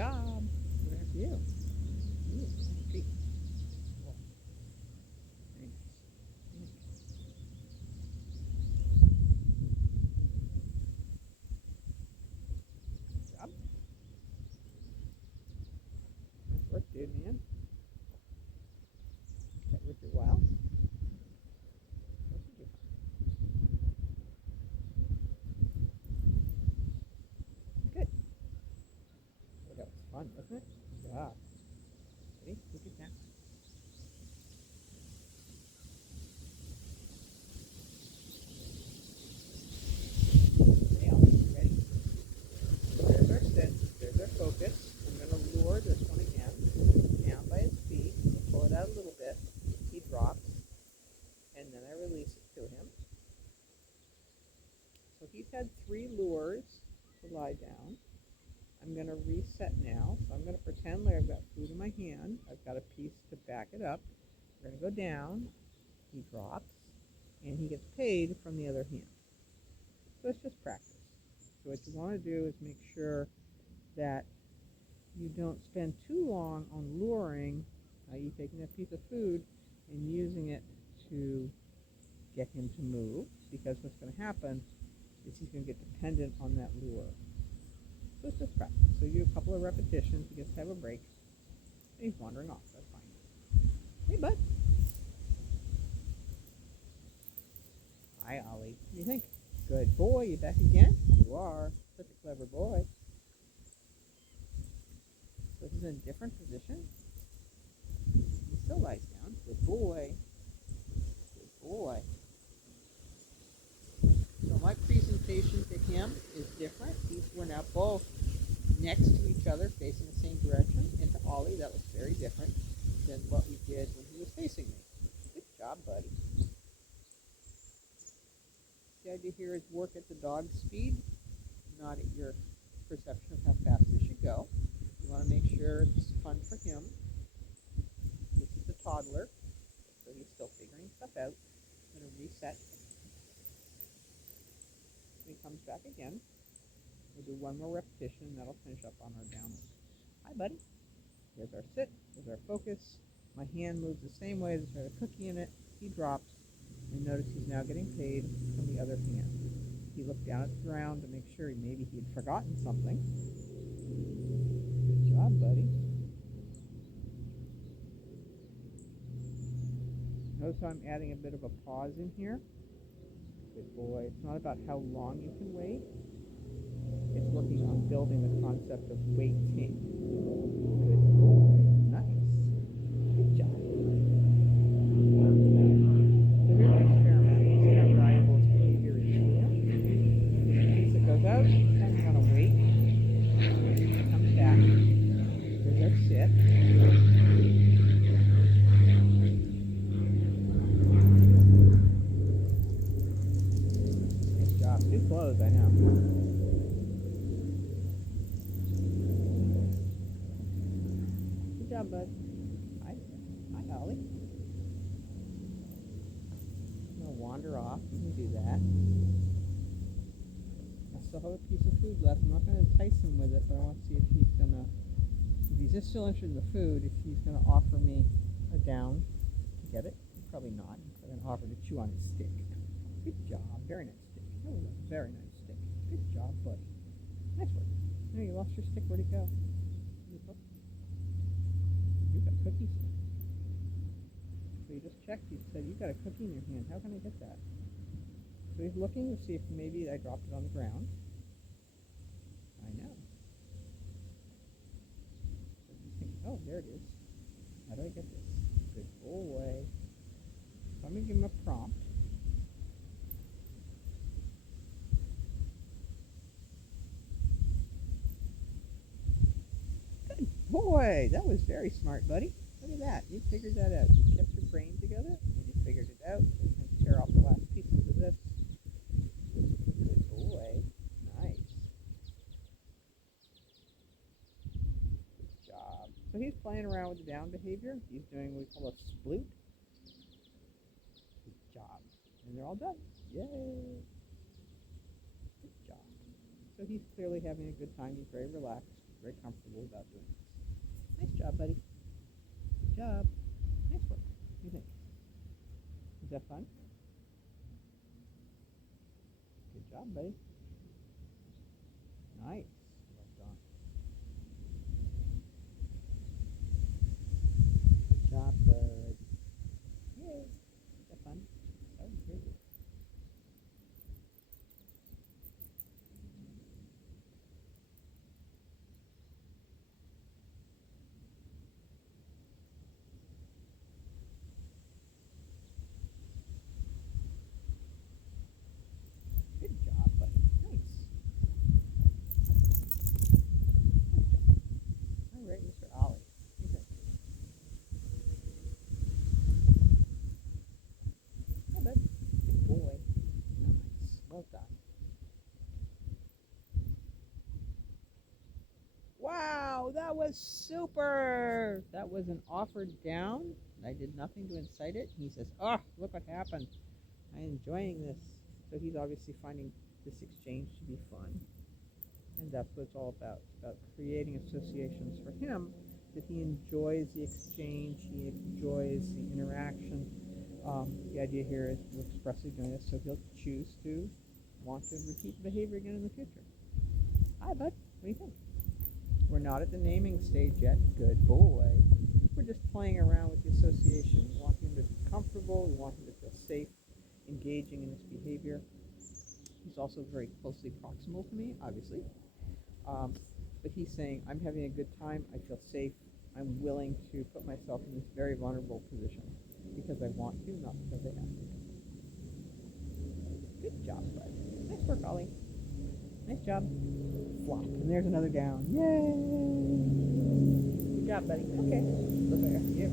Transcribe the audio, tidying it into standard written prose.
job. There's you. Ooh, treat. Cool. Very nice. Very nice. Good job. Nice work, dude, man. Is that worth your while? What did you find? Good. Well, that was fun, wasn't it? Yeah. Ready? Look at that. Okay, Ollie, ready? There's our sit. There's our focus. I'm going to lure this one again down by his feet. Pull it out a little bit. He drops. And then I release it to him. So he's had 3 lures to lie down. I'm going to reset now. So I'm going to pretend like I've got food in my hand. I've got a piece to back it up. We're going to go down. He drops. And he gets paid from the other hand. So it's just practice. So what you want to do is make sure that you don't spend too long on luring, i.e. taking that piece of food and using it to get him to move, because what's going to happen is he's going to get dependent on that lure. So it's just practice. So you do a couple of repetitions, he gets to have a break, and he's wandering off. That's fine. Hey, bud. Hi, Ollie. What do you think? Good boy. You back again? You are. Such a clever boy. So he's in a different position. He still lies down. Good boy. Good boy. So my presentation to him is different. We're now both next to each other, facing the same direction. And to Ollie, that was very different than what we did when he was facing me. Good job, buddy. The idea here is work at the dog's speed, not at your perception of how fast it should go. You want to make sure it's fun for him. This is a toddler, so he's still figuring stuff out. I'm going to reset. When he comes back again, we'll do one more repetition, and that'll finish up on our downward. Hi, buddy. There's our sit. There's our focus. My hand moves the same way. There's a cookie in it. He drops. And notice he's now getting paid from the other hand. He looked down at the ground to make sure maybe he had forgotten something. Good job, buddy. Notice how I'm adding a bit of a pause in here. Good boy. It's not about how long you can wait. It's working on building the concept of waiting. Good boy. Nice. Good job. So here's an experiment. See how valuable his behavior is to you. There's a piece that goes out, and I'm going to wait. It comes back. Here's our sit. Nice job. Too close, I know. Good job, bud. Hi, Ollie. I'm going to wander off. You can do that. I still have a piece of food left. I'm not going to entice him with it, but I want to see if he's going to, if he's just still interested in the food, if he's going to offer me a down to get it. Probably not. He's going to offer to chew on his stick. Good job. Very nice stick. That was a very nice stick. Good job, buddy. Nice work. No, you lost your stick. Where'd it go? You got cookies. So you just checked. He said, you got a cookie in your hand. How can I get that? So he's looking to see if maybe I dropped it on the ground. I know. So he's thinking, oh, there it is. How do I get this? Good boy. So I'm going to give him a prompt. Good boy. That was very smart, buddy. Look at that. You figured that out. You kept your brain together and you figured it out. So you're going to tear off the last pieces of this. Good boy. Nice. Good job. So he's playing around with the down behavior. He's doing what we call a sploot. Good job. And they're all done. Yay. Good job. So he's clearly having a good time. He's very relaxed. very comfortable about doing this. Nice job, buddy. Good job. Nice work. What do you think? Is that fun? Good job, buddy. Nice. Well done. Good job, bud. Yay. Is that fun? That was very good. Good job, buddy. Nice. Nice job. All right, Mr. Ollie. What do you think? Yeah, bud. Good boy. Nice. Well done. Wow, that was super. That was an offer down. I did nothing to incite it. He says, oh, look what happened. I'm enjoying this. So he's obviously finding this exchange to be fun. And that's what it's all about creating associations for him, that he enjoys the exchange, he enjoys the interaction. The idea here is we're expressly doing this, so he'll choose to want to repeat the behavior again in the future. Hi, bud. What do you think? We're not at the naming stage yet. Good boy. We're just playing around with the association. We want him to be comfortable. We want him to feel safe, engaging in this behavior. He's also very closely proximal to me, obviously. But he's saying, I'm having a good time. I feel safe. I'm willing to put myself in this very vulnerable position because I want to, not because I have to. Good job, bud. Nice work, Ollie. Nice job. Flop. And there's another down. Yay! Good job, buddy. Okay. Look there. Yep.